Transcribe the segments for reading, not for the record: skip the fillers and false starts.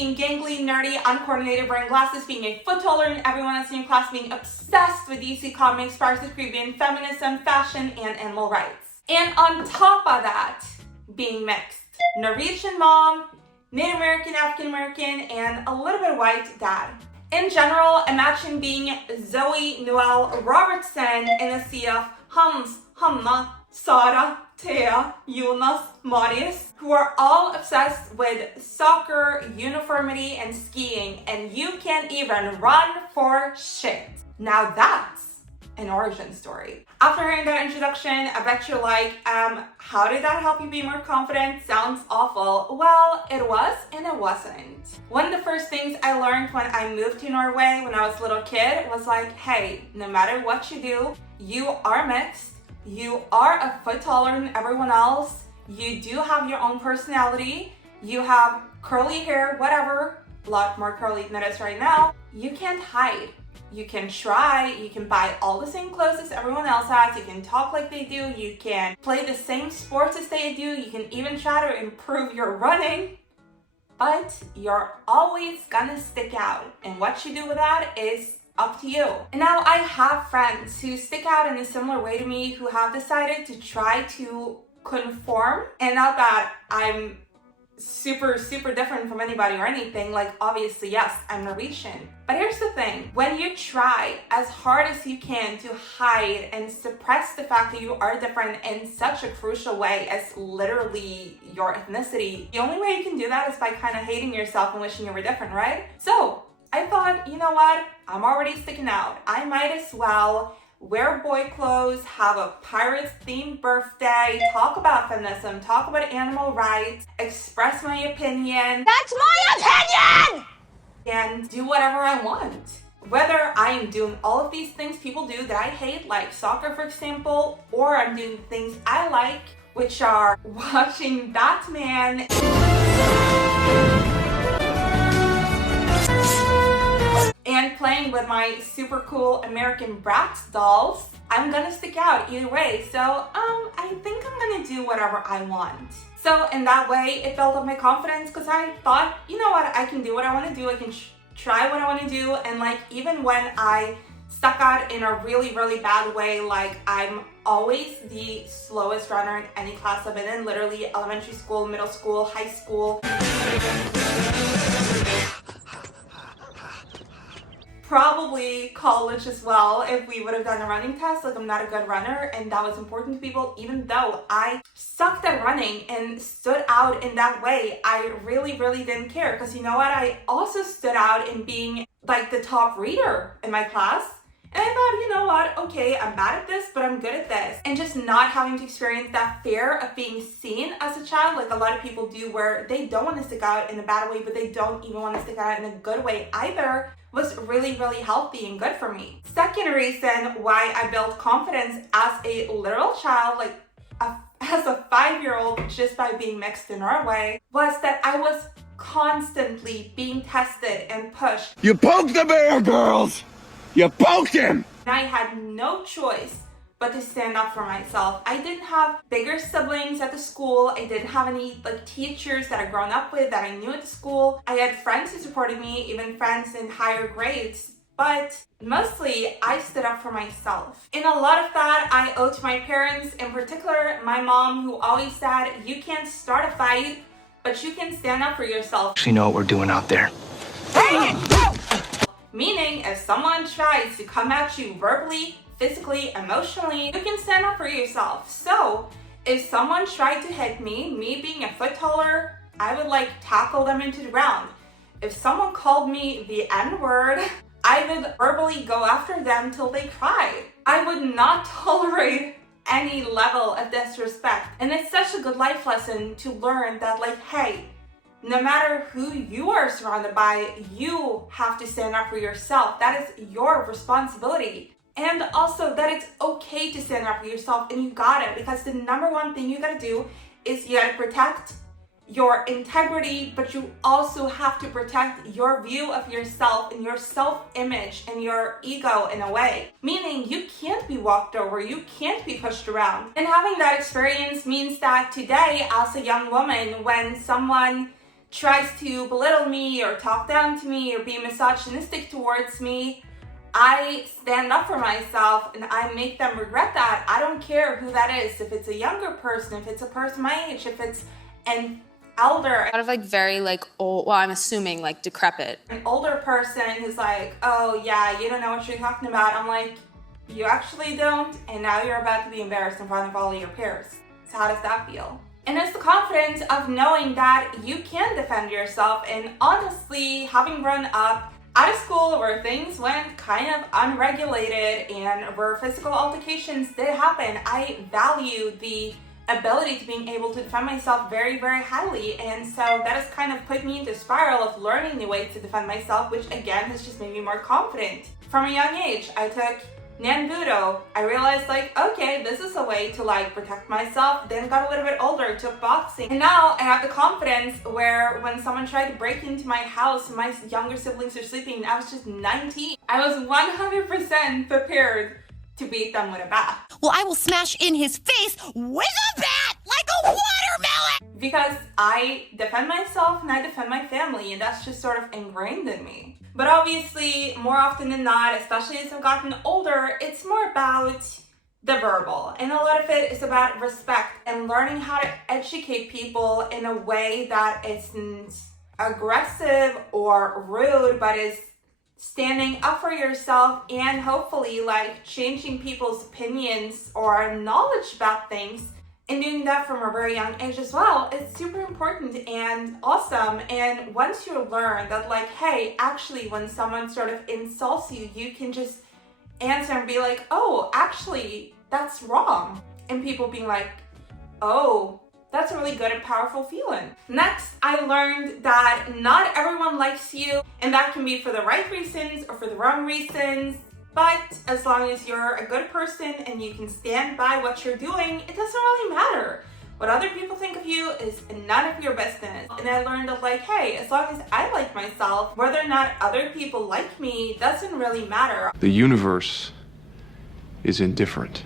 being gangly, nerdy, uncoordinated, wearing glasses, being a foot taller than everyone else in your class, being obsessed with DC Comics, Pirates of the Caribbean, feminism, fashion, and animal rights. And on top of that, being mixed. Norwegian mom, Native American, African American, and a little bit white dad. In general, imagine being Zoe Noel Robertson in a sea of Hans, Hanna, Sara, Thea, Jonas, Marius, who are all obsessed with soccer, uniformity, and skiing, and you can't even run for shit. Now that's an origin story. After hearing that introduction, I bet you're like, how did that help you be more confident? Sounds awful. Well, it was and it wasn't. One of the first things I learned when I moved to Norway when I was a little kid was like, hey, no matter what you do, you are mixed. You are a foot taller than everyone else. You do have your own personality. You have curly hair, whatever, a lot more curly than it is right now. You can't hide. You can try, you can buy all the same clothes as everyone else has, you can talk like they do, you can play the same sports as they do, you can even try to improve your running, but you're always gonna stick out. And what you do with that is up to you. And now I have friends who stick out in a similar way to me, who have decided to try to conform. And not that I'm super different from anybody or anything, like obviously yes, I'm Norwegian. But here's the thing, when you try as hard as you can to hide and suppress the fact that you are different in such a crucial way as literally your ethnicity, the only way you can do that is by kind of hating yourself and wishing you were different, right? So I thought, you know what, I'm already sticking out, I might as well wear boy clothes, have a Pirates themed birthday, talk about feminism, talk about animal rights, express my opinion. That's my opinion! And do whatever I want. Whether I am doing all of these things people do that I hate, like soccer for example, or I'm doing things I like, which are watching Batman and playing with my super cool American Bratz dolls, I'm gonna stick out either way. So I think I'm gonna do whatever I want. So in that way, it built up my confidence because I thought, you know what, I can do what I want to do. I can try what I want to do. And like, even when I stuck out in a really bad way, like I'm always the slowest runner in any class I've been in, literally elementary school, middle school, high school. Probably college as well, if we would have done a running test. Like, I'm not a good runner, and that was important to people. Even though I sucked at running and stood out in that way, I really didn't care, because you know what, I also stood out in being like the top reader in my class. And I thought, you know what, okay, I'm bad at this, but I'm good at this. And just not having to experience that fear of being seen as a child, like a lot of people do, where they don't want to stick out in a bad way, but they don't even want to stick out in a good way either, was really healthy and good for me. Second reason why I built confidence as a literal child, like as a 5-year-old, just by being mixed in Norway, was that I was constantly being tested and pushed. You poked the bear, girls! You poked him! And I had no choice but to stand up for myself. I didn't have bigger siblings at the school. I didn't have any like teachers that I'd grown up with that I knew at the school. I had friends who supported me, even friends in higher grades, but mostly I stood up for myself. And a lot of that I owe to my parents, in particular my mom, who always said, you can't start a fight, but you can stand up for yourself. You know what we're doing out there. Meaning, if someone tries to come at you verbally, physically, emotionally, you can stand up for yourself. So if someone tried to hit me being a foot taller, I would like tackle them into the ground. If someone called me the N-word, I would verbally go after them till they cried. I would not tolerate any level of disrespect. And it's such a good life lesson to learn that, like, hey, no matter who you are surrounded by, you have to stand up for yourself. That is your responsibility. And also that it's okay to stand up for yourself, and you got it, because the number one thing you gotta do is you gotta protect your integrity, but you also have to protect your view of yourself and your self-image and your ego in a way. Meaning you can't be walked over, you can't be pushed around. And having that experience means that today, as a young woman, when someone tries to belittle me or talk down to me or be misogynistic towards me, I stand up for myself and I make them regret that. I don't care who that is. If it's a younger person, if it's a person my age, if it's an elder. A lot of like very like old, well, I'm assuming like decrepit. An older person who's like, oh yeah, you don't know what you're talking about. I'm like, you actually don't, and now you're about to be embarrassed in front of all of your peers. So how does that feel? And it's the confidence of knowing that you can defend yourself. And honestly, having grown up out of school where things went kind of unregulated and where physical altercations did happen, I value the ability to being able to defend myself very, very highly. And so that has kind of put me into a spiral of learning new ways to defend myself, which again has just made me more confident. From a young age, I took Nanbudo. I realized like, okay, this is a way to like protect myself. Then got a little bit older, took boxing. And now I have the confidence where when someone tried to break into my house and my younger siblings are sleeping and I was just 19, I was 100% prepared to beat them with a bat. Well, I will smash in his face with a bat like a watermelon! Because I defend myself and I defend my family, and that's just sort of ingrained in me. But obviously, more often than not, especially as I've gotten older, it's more about the verbal. And a lot of it is about respect and learning how to educate people in a way that isn't aggressive or rude, but is standing up for yourself and hopefully like changing people's opinions or knowledge about things, and doing that from a very young age as well. It's super important and awesome. And once you learn that like, hey, actually when someone sort of insults you, you can just answer and be like, oh, actually that's wrong. And people being like, oh, that's a really good and powerful feeling. Next, I learned that not everyone likes you, and that can be for the right reasons or for the wrong reasons. But as long as you're a good person and you can stand by what you're doing, it doesn't really matter. What other people think of you is none of your business. And I learned that like, hey, as long as I like myself, whether or not other people like me doesn't really matter. The universe is indifferent.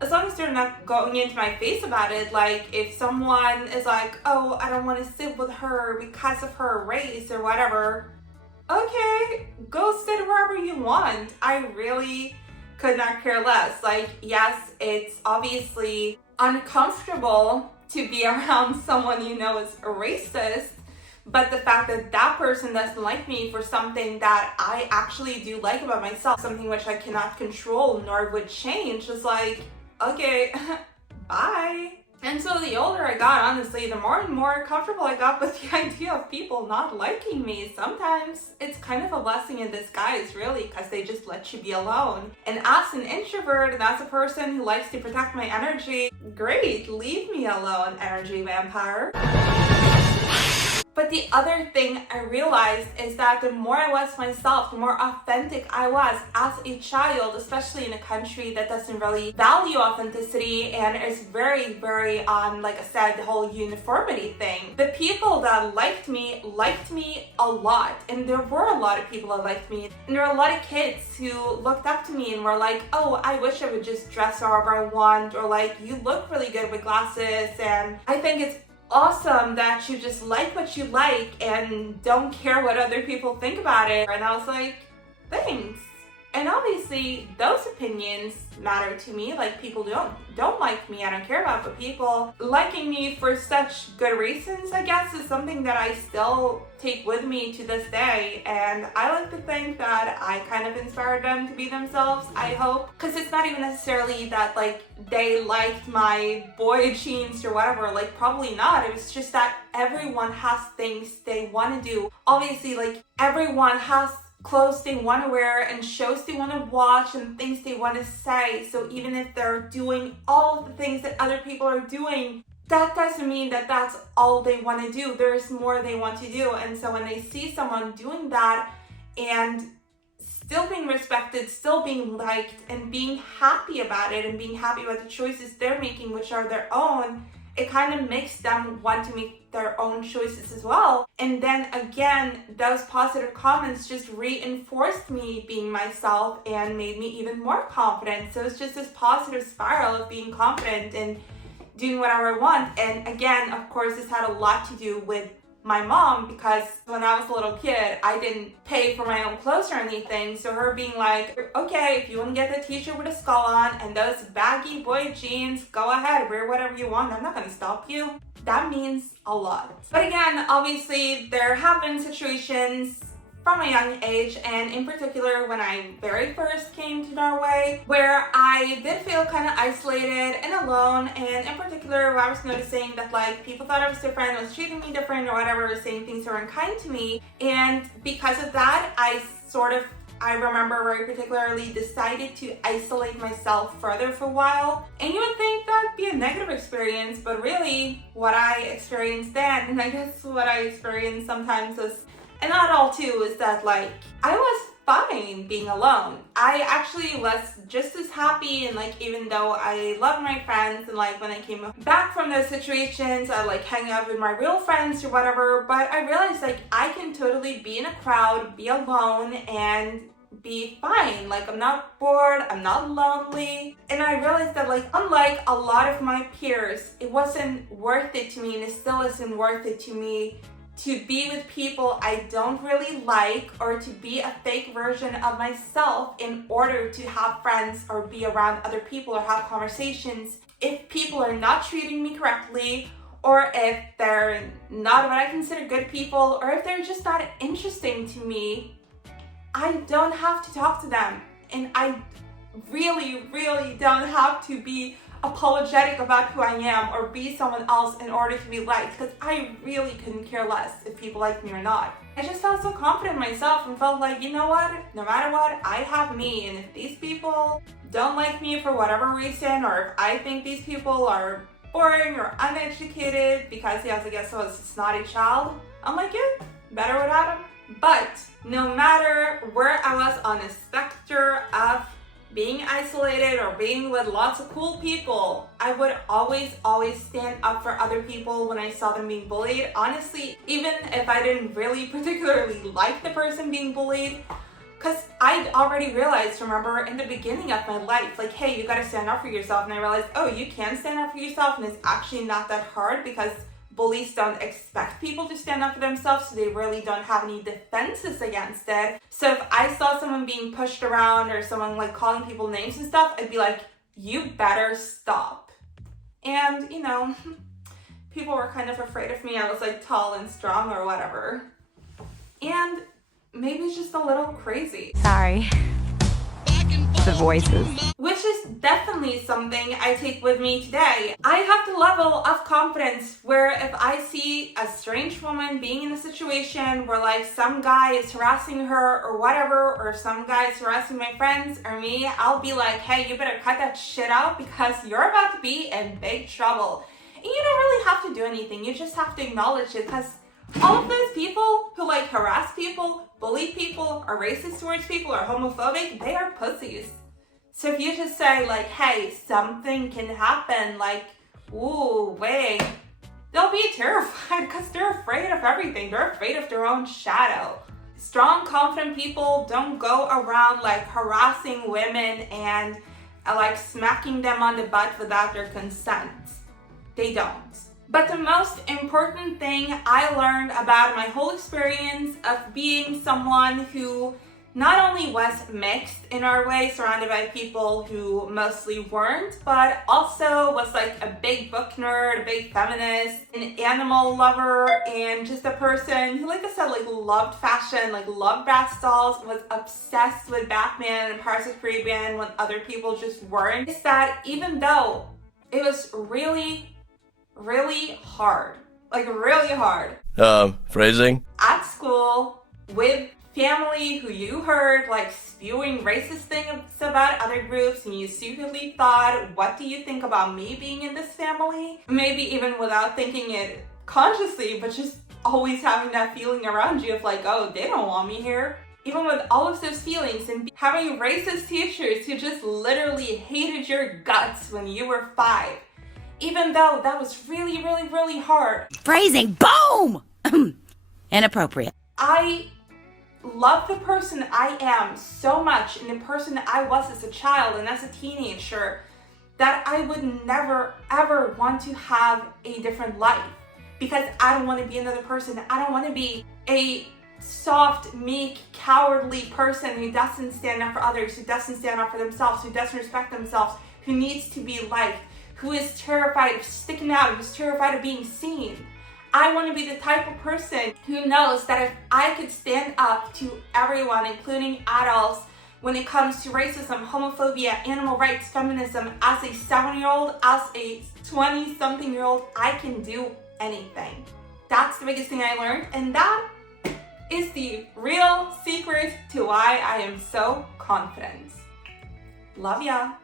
As long as they're not going into my face about it, like if someone is like, oh, I don't want to sit with her because of her race or whatever, okay, go sit wherever you want. I really could not care less. Like, yes, it's obviously uncomfortable to be around someone you know is a racist, but the fact that that person doesn't like me for something that I actually do like about myself, something which I cannot control nor would change, is like, okay, bye. And so the older I got, honestly, the more and more comfortable I got with the idea of people not liking me. Sometimes it's kind of a blessing in disguise, really, because they just let you be alone. And as an introvert and as a person who likes to protect my energy, great, leave me alone, energy vampire. But the other thing I realized is that the more I was myself, the more authentic I was as a child, especially in a country that doesn't really value authenticity and is very, very on, like I said, the whole uniformity thing. The people that liked me a lot. And there were a lot of people that liked me. And there were a lot of kids who looked up to me and were like, oh, I wish I would just dress however I want, or like, you look really good with glasses. And I think it's awesome that you just like what you like and don't care what other people think about it. And I was like, thanks. And obviously those opinions matter to me. Like, people don't like me, I don't care about, but people liking me for such good reasons, I guess, is something that I still take with me to this day. And I like to think that I kind of inspired them to be themselves, I hope. Because it's not even necessarily that like they liked my boy jeans or whatever, like probably not. It was just that everyone has things they want to do. Obviously, like, everyone has clothes they want to wear and shows they want to watch and things they want to say. So even if they're doing all of the things that other people are doing, that doesn't mean that that's all they want to do. There's more they want to do. And so when they see someone doing that and still being respected, still being liked, and being happy about it and being happy about the choices they're making, which are their own, it kind of makes them want to make their own choices as well. And then again, those positive comments just reinforced me being myself and made me even more confident. So it's just this positive spiral of being confident and doing whatever I want. And again, of course, this had a lot to do with my mom, because when I was a little kid, I didn't pay for my own clothes or anything. So her being like, okay, if you want to get the t-shirt with a skull on and those baggy boy jeans, go ahead, wear whatever you want. I'm not going to stop you. That means a lot. But again, obviously, there have been situations from a young age, and in particular when I very first came to Norway, where I did feel kind of isolated and alone, and in particular where I was noticing that like people thought I was different, was treating me different or whatever, was saying things that were unkind to me, and because of that, I remember very particularly decided to isolate myself further for a while. And you would think that'd be a negative experience, but really what I experienced then, and I guess what I experience sometimes is, and not all too, is that like I was fine being alone. I actually was just as happy, and like even though I loved my friends, and like when I came back from those situations, I like hang out with my real friends or whatever, but I realized like I can totally be in a crowd, be alone, and be fine. Like I'm not bored, I'm not lonely. And I realized that like unlike a lot of my peers, it wasn't worth it to me, and it still isn't worth it to me to be with people I don't really like, or to be a fake version of myself in order to have friends or be around other people or have conversations if people are not treating me correctly, or if they're not what I consider good people, or if they're just not interesting to me. I don't have to talk to them, and I really don't have to be apologetic about who I am or be someone else in order to be liked, because I really couldn't care less if people like me or not. I just felt so confident in myself and felt like, you know what, no matter what, I have me, and if these people don't like me for whatever reason, or if I think these people are boring or uneducated because yes, I guess I was a snotty child, I'm like, yeah, better without them. But no matter where I was on a spectrum of being isolated or being with lots of cool people, I would always stand up for other people when I saw them being bullied. Honestly, even if I didn't really particularly like the person being bullied, because I'd already realized, remember, in the beginning of my life, like, hey, you gotta stand up for yourself. And I realized, oh, you can stand up for yourself, and it's actually not that hard, because bullies don't expect people to stand up for themselves, so they really don't have any defenses against it. So if I saw someone being pushed around or someone like calling people names and stuff, I'd be like, you better stop. And, you know, people were kind of afraid of me. I was like tall and strong or whatever. And maybe it's just a little crazy. Sorry. The voices. Which is definitely something I take with me today. I have the level of confidence where if I see a strange woman being in a situation where like some guy is harassing her or whatever, or some guy is harassing my friends or me, I'll be like, hey, you better cut that shit out, because you're about to be in big trouble. And you don't really have to do anything. You just have to acknowledge it, because all of those people who like harass people, bully people, are racist towards people, are homophobic, they are pussies. So if you just say like, hey, something can happen, like, ooh, wait, they'll be terrified because they're afraid of everything. They're afraid of their own shadow. Strong, confident people don't go around like harassing women and like smacking them on the butt without their consent. They don't. But the most important thing I learned about my whole experience of being someone who not only was mixed in our way, surrounded by people who mostly weren't, but also was like a big book nerd, a big feminist, an animal lover, and just a person who, like I said, like loved fashion, like loved Bratz dolls, was obsessed with Batman and Pirates of the Caribbean when other people just weren't, is that even though it was really hard, like really hard. Phrasing? At school, with family who you heard like spewing racist things about other groups, and you secretly thought, what do you think about me being in this family? Maybe even without thinking it consciously, but just always having that feeling around you of like, oh, they don't want me here. Even with all of those feelings and having racist teachers who just literally hated your guts when you were 5. Even though that was really hard. Phrasing. Boom! Inappropriate. I love the person I am so much, and the person I was as a child and as a teenager, that I would never ever want to have a different life. because I don't want to be another person. I don't want to be a soft, meek, cowardly person who doesn't stand up for others, who doesn't stand up for themselves, who doesn't respect themselves, who needs to be liked, who is terrified of sticking out, who's terrified of being seen. I want to be the type of person who knows that if I could stand up to everyone, including adults, when it comes to racism, homophobia, animal rights, feminism, as a 7-year-old, as a 20-something-year-old, I can do anything. That's the biggest thing I learned, and that is the real secret to why I am so confident. Love ya.